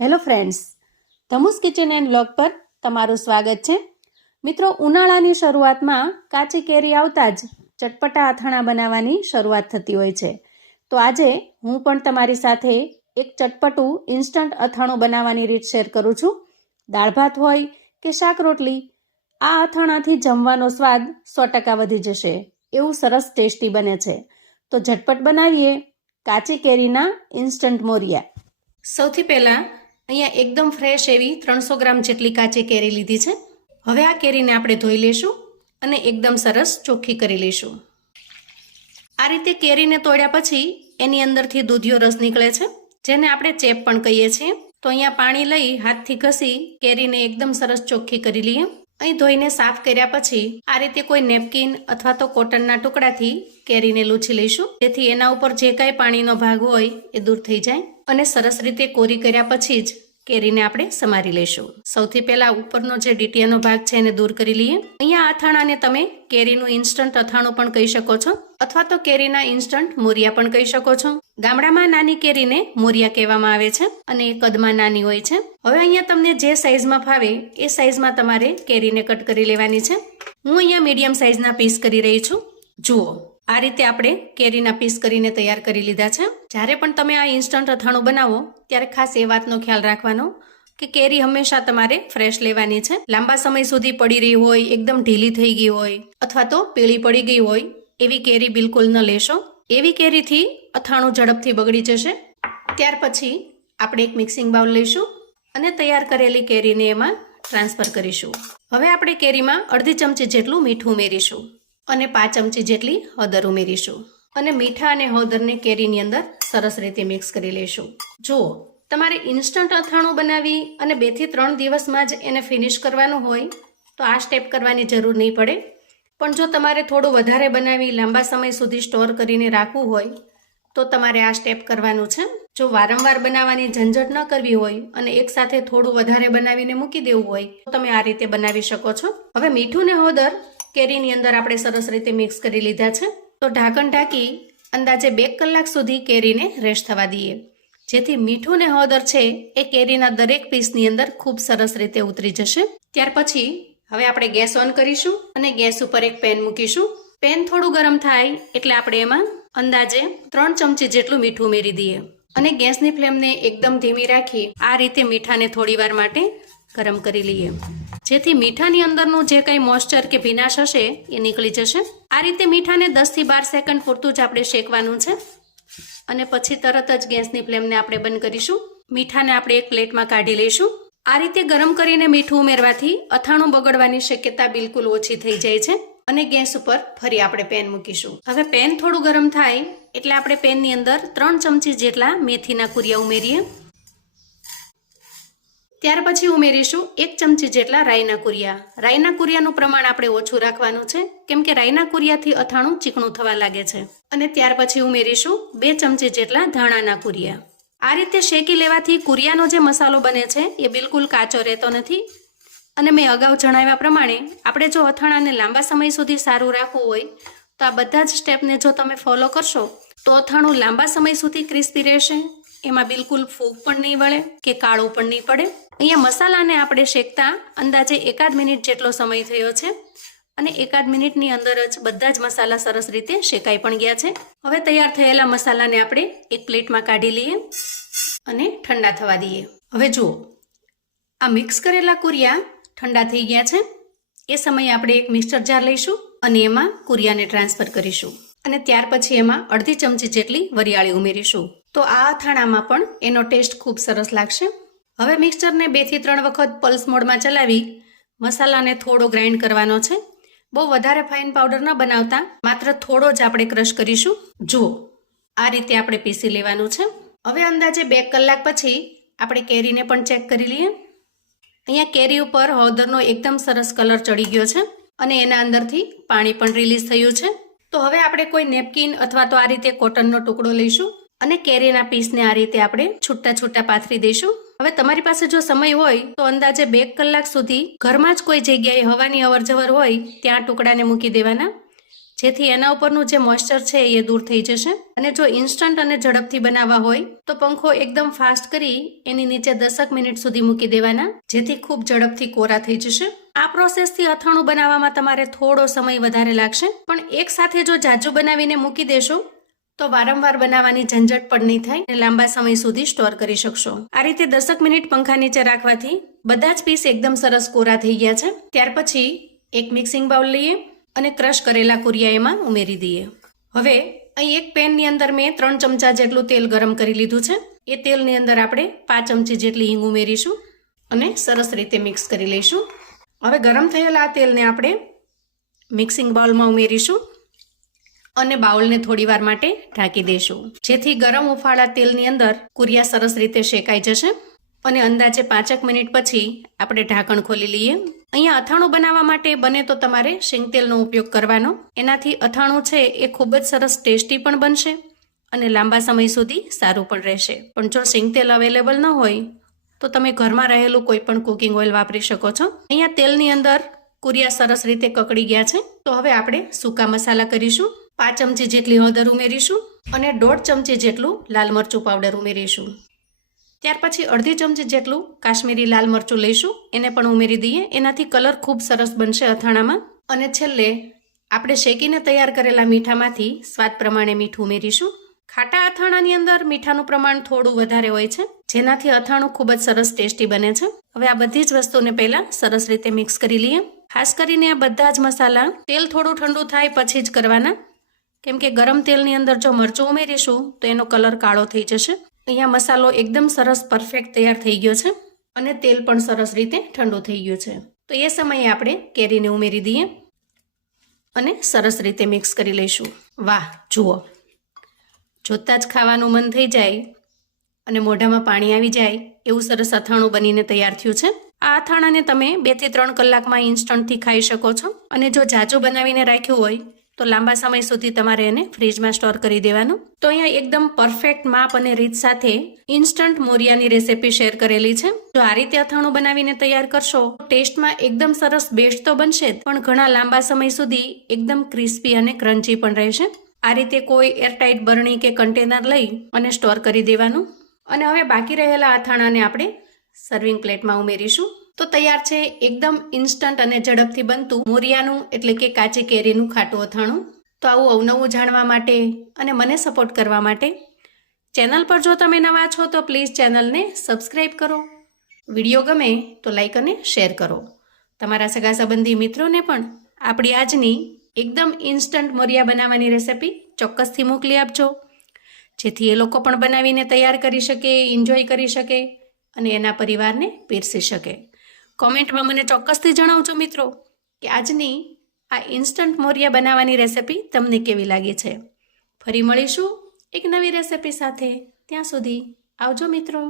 Hello friends, Dhamu's kitchen and vlog પર તમારું સ્વાગત છે. મિત્રો, ઉનાળાની શરૂઆતમાં કાચી કેરી આવતા જ ચટપટા અથાણા બનાવવાની શરૂઆત થતી હોય છે. તો આજે હું પણ તમારી સાથે એક ચટપટું ઇન્સ્ટન્ટ અથાણું બનાવવાની રીત શેર કરું છું. દાળ ભાત હોય કે શાક રોટલી, આ અથાણાથી જમવાનો સ્વાદ 100% વધી જશે. એવું સરસ ટેસ્ટી બને છે. તો ઝટપટ બનાવીએ કાચી કેરીના ઇન્સ્ટન્ટ મોરિયા. સૌથી પહેલાં અહીંયા એકદમ ફ્રેશ એવી 300 ગ્રામ જેટલી કાચી કેરી લીધી છે. હવે આ કેરીને આપણે ધોઈ લેશું અને એકદમ સરસ ચોખ્ખી કરી લઈશું. આ રીતે કેરીને તોડ્યા પછી એની અંદરથી દૂધિયો રસ નીકળે છે, જેને આપણે ચેપ પણ કહીએ છીએ. તો અહીંયા પાણી લઈ હાથથી ઘસી કેરીને એકદમ સરસ ચોખ્ખી કરી લઈએ. અહીં ધોઈને સાફ કર્યા પછી આ રીતે કોઈ નેપકિન અથવા તો કોટનના ટુકડાથી કેરીને લૂછી લઈશું, જેથી એના ઉપર જે કાંઈ પાણીનો ભાગ હોય એ દૂર થઈ જાય. અને સરસ રીતે કોરી કર્યા પછી જ કેરીને આપણે સમારી લઈશું. સૌથી પહેલા ઉપરનો જે ડીટીયાનો ભાગ છે એને દૂર કરી લઈએ. અહીંયા અથાણાને તમે કેરીનું ઇન્સ્ટન્ટ અથાણું પણ કહી શકો છો, અથવા તો કેરીના ઇન્સ્ટન્ટ મોરિયા પણ કહી શકો છો. ગામડામાં નાની કેરીને મોરિયા કહેવામાં આવે છે અને એ કદમાં નાની હોય છે. હવે અહીંયા તમને જે સાઈઝમાં ફાવે એ સાઈઝમાં તમારે કેરીને કટ કરી લેવાની છે. હું અહીંયા મીડિયમ સાઈઝના પીસ કરી રહી છું. જુઓ, આ રીતે આપણે કેરીના પીસ કરીને તૈયાર કરી લીધા છે. જ્યારે પણ તમે આ ઇન્સ્ટન્ટ અથાણું બનાવો ત્યારે ખાસ એ વાતનો ખ્યાલ રાખવાનો કે કેરી હંમેશા તમારે ફ્રેશ લેવાની છે. લાંબા સમય સુધી પડી રહી હોય, એકદમ ઢીલી થઈ ગઈ હોય અથવા તો પીળી પડી ગઈ હોય એવી કેરી બિલકુલ ન લેશો. એવી કેરીથી અથાણું ઝડપથી બગડી જશે. ત્યાર પછી આપણે એક મિક્સિંગ બાઉલ લઈશું અને તૈયાર કરેલી કેરીને એમાં ટ્રાન્સફર કરીશું. હવે આપણે કેરીમાં અડધી ચમચી જેટલું મીઠું ઉમેરીશું અને 5 ચમચી જેટલી હળદર ઉમેરીશું અને મીઠા અને હળદરને કેરીની અંદર સરસ રીતે મિક્સ કરી લઈશું. જુઓ, તમારે ઇન્સ્ટન્ટ અથાણું બનાવી અને 2 થી 3 દિવસમાં જ એને ફિનિશ કરવાનું હોય તો આ સ્ટેપ કરવાની જરૂર નહીં પડે. પણ જો તમારે થોડું વધારે બનાવી લાંબા સમય સુધી સ્ટોર કરીને રાખવું હોય તો તમારે આ સ્ટેપ કરવાનું છે. જો વારંવાર બનાવવાની ઝંઝટ ન કરવી હોય અને એકસાથે થોડું વધારે બનાવીને મૂકી દેવું હોય તો તમે આ રીતે બનાવી શકો છો. હવે મીઠું ને હળદર કેરીની અંદર આપણે સરસ રીતે મિક્સ કરી લીધા છે. તો ઢાંકણ ઢાંકી અંદાજે 2 કલાક સુધી કેરીને રેસ્ટ થવા દઈએ, જેથી મીઠું ને હળદર છે એ કેરીના દરેક પીસની અંદર ખૂબ સરસ રીતે ઉતરી જશે. ત્યાર પછી હવે આપણે ગેસ ઓન કરીશું અને ગેસ ઉપર એક પેન મૂકીશું. પેન થોડું ગરમ થાય એટલે આપણે એમાં અંદાજે 3 ચમચી જેટલું મીઠું ઉમેરી દઈએ અને ગેસની ફ્લેમને એકદમ ધીમી રાખી આ રીતે મીઠાને થોડી વાર માટે ગરમ કરી લઈએ, જેથી મીઠાની અંદરનું જે કંઈ મોઇસ્ચર કે ભીનાશ હશે એ નીકળી જશે. આ રીતે મીઠાને 10 થી 12 સેકન્ડ પૂરતું જ આપણે શેકવાનું છે અને પછી તરત જ ગેસની ફ્લેમને આપણે બંધ કરીશું. મીઠાને આપણે એક પ્લેટમાં કાઢી લઈશું. આ રીતે ગરમ કરીને મીઠું ઉમેરવાથી અથાણું બગડવાની શક્યતા બિલકુલ ઓછી થઈ જાય છે. અને ગેસ ઉપર ફરી આપણે પેન મૂકીશું. હવે પેન થોડું ગરમ થાય એટલે આપણે પેનની અંદર 3 ચમચી જેટલા મેથીના કુરિયા ઉમેરીએ. ત્યાર પછી ઉમેરીશું 1 ચમચી જેટલા રાઈના કુરિયા. રાઈના કુરિયાનું પ્રમાણ આપણે ઓછું રાખવાનું છે, કેમ કે રાઈના કુરિયાથી અથાણું ચીકણું થવા લાગે છે. અને ત્યાર પછી ઉમેરીશું 2 ચમચી જેટલા ધાણાના કુરિયા. આ રીતે શેકી લેવાથી કુરિયાનો જે મસાલો બને છે એ બિલકુલ કાચો રહેતો નથી. અને મેં અગાઉ જણાવ્યા પ્રમાણે આપણે જો અથાણાને લાંબા સમય સુધી સારું રાખવું હોય તો આ બધા જ સ્ટેપને જો તમે ફોલો કરશો તો અથાણું લાંબા સમય સુધી ક્રિસ્પી રહેશે. એમાં બિલકુલ ફૂગ પણ નહીં વળે કે કાળું પણ નહીં પડે. અહીંયા મસાલાને આપણે શેકતા અંદાજે 1 મિનિટ જેટલો સમય થયો છે અને 1 મિનિટની અંદર જ બધા જ મસાલા સરસ રીતે શેકાઈ પણ ગયા છે. હવે તૈયાર થયેલા મસાલાને આપણે એક પ્લેટમાં કાઢી લઈએ અને ઠંડા થવા દઈએ. હવે જુઓ, આ મિક્સ કરેલા કુરિયા ઠંડા થઈ ગયા છે. એ સમયે આપણે એક મિક્સર જાર લઈશું અને એમાં કુરિયાને ટ્રાન્સફર કરીશું અને ત્યાર પછી એમાં અડધી ચમચી જેટલી વરિયાળી ઉમેરીશું. તો આ અથાણામાં પણ એનો ટેસ્ટ ખૂબ સરસ લાગશે. હવે મિક્સરને 2 થી 3 વખત પલ્સ મોડમાં ચલાવી મસાલાને થોડો ગ્રાઇન્ડ કરવાનો છે. બહુ વધારે ફાઇન પાવડર ન બનાવતા, માત્ર થોડો જ આપણે ક્રશ કરીશું. જુઓ, આ રીતે આપણે પીસી લેવાનું છે. હવે અંદાજે 2 કલાક પછી આપણે કેરીને પણ ચેક કરી લઈએ. અહીંયા કેરી ઉપર હળદરનો એકદમ સરસ કલર ચડી ગયો છે અને એના અંદરથી પાણી પણ રિલીઝ થયું છે. તો હવે આપણે કોઈ નેપકિન અથવા તો આ રીતે કોટનનો ટુકડો લઈશું અને કેરીના પીસને આ રીતે આપણે છૂટા છૂટા પાથરી દઈશું. હવે તમારી પાસે જો સમય હોય તો અંદાજે 2 કલાક સુધી ઘરમાં જ કોઈ જગ્યાએ હવાની અવરજવર હોય ત્યાં ટુકડાને મૂકી દેવાના, જેથી એના ઉપરનું જે મોઇસ્ચર છે એ દૂર થઈ જશે. અને જો ઇન્સ્ટન્ટ અને ઝડપથી બનાવવા હોય તો પંખો એકદમ ફાસ્ટ કરી એની નીચે 10 મિનિટ સુધી મૂકી દેવાના, જેથી ખૂબ ઝડપથી કોરા થઈ જશે. આ પ્રોસેસથી અથાણું બનાવવામાં તમારે થોડો સમય વધારે લાગશે, પણ એક સાથે જો જાજુ બનાવીને મૂકી દેશો તો વારંવાર બનાવવાની ઝંઝટ પણ નહીં થાય અને લાંબા સમય સુધી સ્ટોર કરી શકશો. આ રીતે 10 મિનિટ પંખા નીચે રાખવાથી બધા જ પીસ એકદમ સરસ કોરા થઈ ગયા છે. ત્યાર પછી એક મિક્સિંગ બાઉલ લઈએ અને ક્રશ કરેલા કુરિયા એમાં ઉમેરી દઈએ. હવે અહીં એક પેનની અંદર મેં 3 ચમચા જેટલું તેલ ગરમ કરી લીધું છે. એ તેલની અંદર આપણે 5 ચમચી જેટલી હિંગ ઉમેરીશું અને સરસ રીતે મિક્સ કરી લઈશું. હવે ગરમ થયેલા આ તેલને આપણે મિક્સિંગ બાઉલમાં ઉમેરીશું અને બાઉલને થોડી વાર માટે ઢાંકી દઈશું, જેથી ગરમ ઉફાળા તેલની અંદર કુરિયા સરસ રીતે શેકાઈ જશે. અને અંદાજે 5 મિનિટ પછી આપણે ઢાંકણ ખોલી લઈએ. અહીંયા અથાણું બનાવવા માટે બને તો તમારે શીંગ તેલનો ઉપયોગ કરવાનો. એનાથી અથાણું છે એ ખૂબ જ સરસ ટેસ્ટી પણ બનશે અને લાંબા સમય સુધી સારું પણ રહેશે. પણ જો શીંગ તેલ અવેલેબલ ન હોય તો તમે ઘરમાં રહેલું કોઈ પણ કુકિંગ ઓઇલ વાપરી શકો છો. અહીંયા તેલની અંદર કુરિયા સરસ રીતે કકડી ગયા છે. તો હવે આપણે સૂકા મસાલા કરીશું. 5 ચમચી જેટલી હળદર ઉમેરીશું અને 1.5 ચમચી જેટલું લાલ મરચું પાવડર ઉમેરીશું. ત્યાર પછી 1/2 ચમચી જેટલું કાશ્મીરી લાલ મરચું લઈશું, એને પણ ઉમેરી દઈએ. એનાથી કલર ખૂબ સરસ બનશે અથાણામાં. અને છેલ્લે આપણે શેકીને તૈયાર કરેલા મીઠામાંથી સ્વાદ પ્રમાણે મીઠું ઉમેરીશું. ખાટા અથાણાની અંદર મીઠાનું પ્રમાણ થોડું વધારે હોય છે, જેનાથી અથાણું ખૂબ જ સરસ ટેસ્ટી બને છે. હવે આ બધી જ વસ્તુને પહેલાં સરસ રીતે મિક્સ કરી લઈએ. ખાસ કરીને આ બધા જ મસાલા તેલ થોડું ઠંડુ થાય પછી જ કરવાના, કેમ કે ગરમ તેલની અંદર જો મરચું ઉમેરીશું તો એનો કલર કાળો થઈ જશે. અહીંયા મસાલો એકદમ સરસ પરફેક્ટ તૈયાર થઈ ગયો છે અને તેલ પણ સરસ રીતે ઠંડુ થઈ ગયું છે. તો એ સમયે આપણે કેરીને ઉમેરી દઈએ અને સરસ રીતે મિક્સ કરી લઈશું. વાહ, જુઓ, જોતાં જ ખાવાનું મન થઈ જાય અને મોઢામાં પાણી આવી જાય એવું સરસ અથાણું બનીને તૈયાર થયું છે. આ અથાણાને તમે 2 થી 3 કલાકમાં ઇન્સ્ટન્ટથી ખાઈ શકો છો. અને જો જાજુ બનાવીને રાખ્યું હોય તો લાંબા સમય સુધી તમારે એને ફ્રીજમાં સ્ટોર કરી દેવાનું. તો અહીંયા એકદમ પરફેક્ટ માપ અને રીત સાથે ઇન્સ્ટન્ટ મોરિયાની રેસિપી શેર કરેલી છે. જો આ રીતે અથાણું બનાવીને તૈયાર કરશો ટેસ્ટમાં એકદમ સરસ બેસ્ટ તો બનશે જ, પણ ઘણા લાંબા સમય સુધી એકદમ ક્રિસ્પી અને ક્રન્ચી પણ રહેશે. આ રીતે કોઈ એરટાઇટ બરણી કે કન્ટેનર લઈ અને સ્ટોર કરી દેવાનું. અને હવે બાકી રહેલા અથાણાને આપણે સર્વિંગ પ્લેટમાં ઉમેરીશું. તો તૈયાર છે એકદમ ઇન્સ્ટન્ટ અને ઝડપથી બનતું મોરિયાનું એટલે કે કાચી કેરીનું ખાટું અથાણું. તો આવું અવનવું જાણવા માટે અને મને સપોર્ટ કરવા માટે ચેનલ પર જો તમે નવા છો તો પ્લીઝ ચેનલને સબસ્ક્રાઈબ કરો. વિડીયો ગમે તો લાઈક અને શેર કરો. તમારા સગા સંબંધી મિત્રોને પણ આપણી આજની એકદમ ઇન્સ્ટન્ટ મોરિયા બનાવવાની રેસિપી ચોક્કસથી મોકલી આપજો, જેથી એ લોકો પણ બનાવીને તૈયાર કરી શકે, એન્જોય કરી શકે અને એના પરિવારને પીરસી શકે. કોમેન્ટમાં મને ચોક્કસથી જણાવજો મિત્રો કે આજની આ ઇન્સ્ટન્ટ મોરિયા બનાવવાની રેસિપી તમને કેવી લાગી છે. ફરી મળીશું એક નવી રેસિપી સાથે. ત્યાં સુધી આવજો મિત્રો.